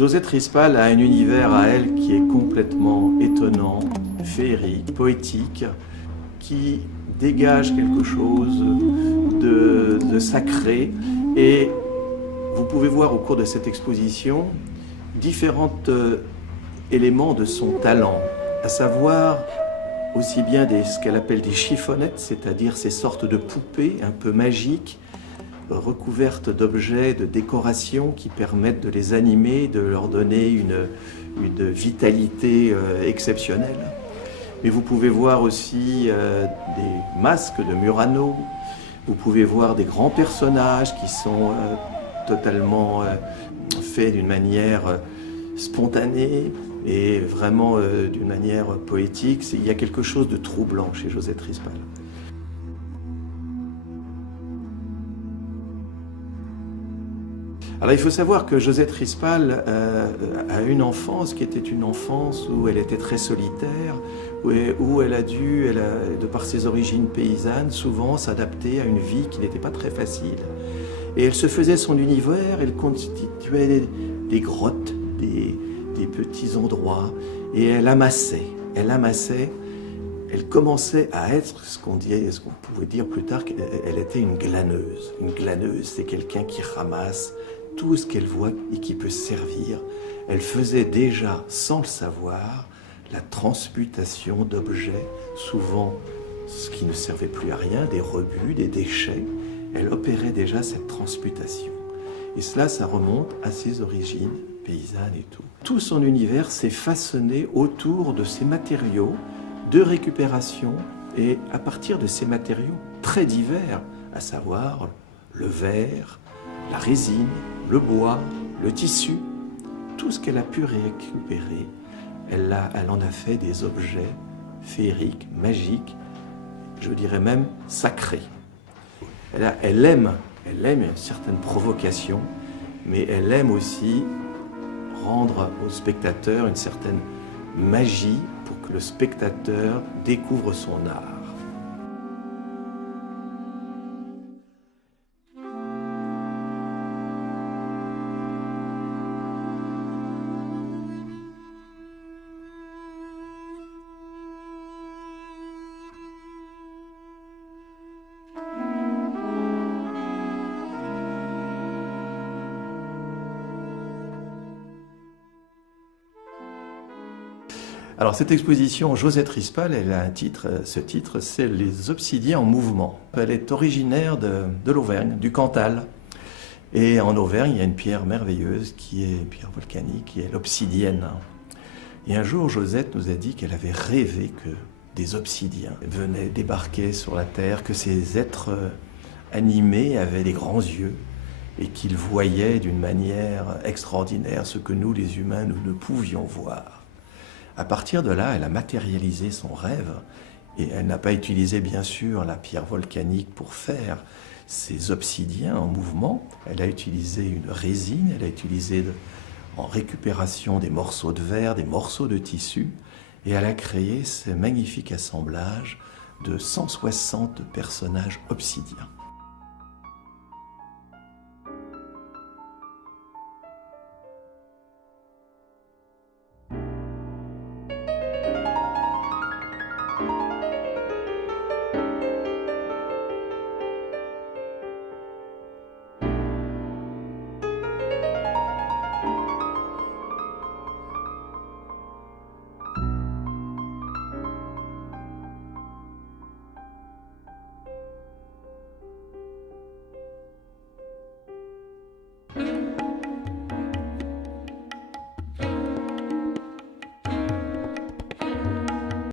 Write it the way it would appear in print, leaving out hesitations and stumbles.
Josette Rispal a un univers à elle qui est complètement étonnant, féerique, poétique, qui dégage quelque chose de sacré. Et vous pouvez voir au cours de cette exposition différents éléments de son talent, à savoir aussi bien ce qu'elle appelle des chiffonnettes, c'est-à-dire ces sortes de poupées un peu magiques, recouvertes d'objets, de décorations qui permettent de les animer, de leur donner une vitalité exceptionnelle. Mais vous pouvez voir aussi des masques de Murano, vous pouvez voir des grands personnages qui sont totalement faits d'une manière spontanée et vraiment d'une manière poétique. Il y a quelque chose de troublant chez Josette Rispal. Alors il faut savoir que Josette Rispal a une enfance qui était une enfance où elle était très solitaire, où elle a dû, de par ses origines paysannes, souvent s'adapter à une vie qui n'était pas très facile. Et elle se faisait son univers, elle constituait des grottes, des petits endroits, et elle amassait, elle commençait à être ce qu'on pouvait dire plus tard qu'elle était une glaneuse. Une glaneuse, c'est quelqu'un qui ramasse tout ce qu'elle voit et qui peut servir. Elle faisait déjà, sans le savoir, la transmutation d'objets, souvent ce qui ne servait plus à rien, des rebuts, des déchets. Elle opérait déjà cette transmutation. Et cela, ça remonte à ses origines paysannes et tout. Tout son univers s'est façonné autour de ces matériaux de récupération et à partir de ces matériaux très divers, à savoir le verre, la résine, le bois, le tissu, tout ce qu'elle a pu récupérer, elle en a fait des objets féeriques, magiques, je dirais même sacrés. Elle aime une certaine provocation, mais elle aime aussi rendre au spectateur une certaine magie pour que le spectateur découvre son art. Alors cette exposition, Josette Rispal, elle a un titre, ce titre c'est Les Obsidiens en mouvement. Elle est originaire de l'Auvergne, du Cantal. Et en Auvergne, il y a une pierre merveilleuse qui est une pierre volcanique, qui est l'obsidienne. Et un jour, Josette nous a dit qu'elle avait rêvé que des obsidiens venaient débarquer sur la terre, que ces êtres animés avaient des grands yeux et qu'ils voyaient d'une manière extraordinaire ce que nous, les humains, nous ne pouvions voir. À partir de là, elle a matérialisé son rêve et elle n'a pas utilisé bien sûr la pierre volcanique pour faire ces obsidiens en mouvement. Elle a utilisé une résine, elle a utilisé en récupération des morceaux de verre, des morceaux de tissu et elle a créé ce magnifique assemblage de 160 personnages obsidiens.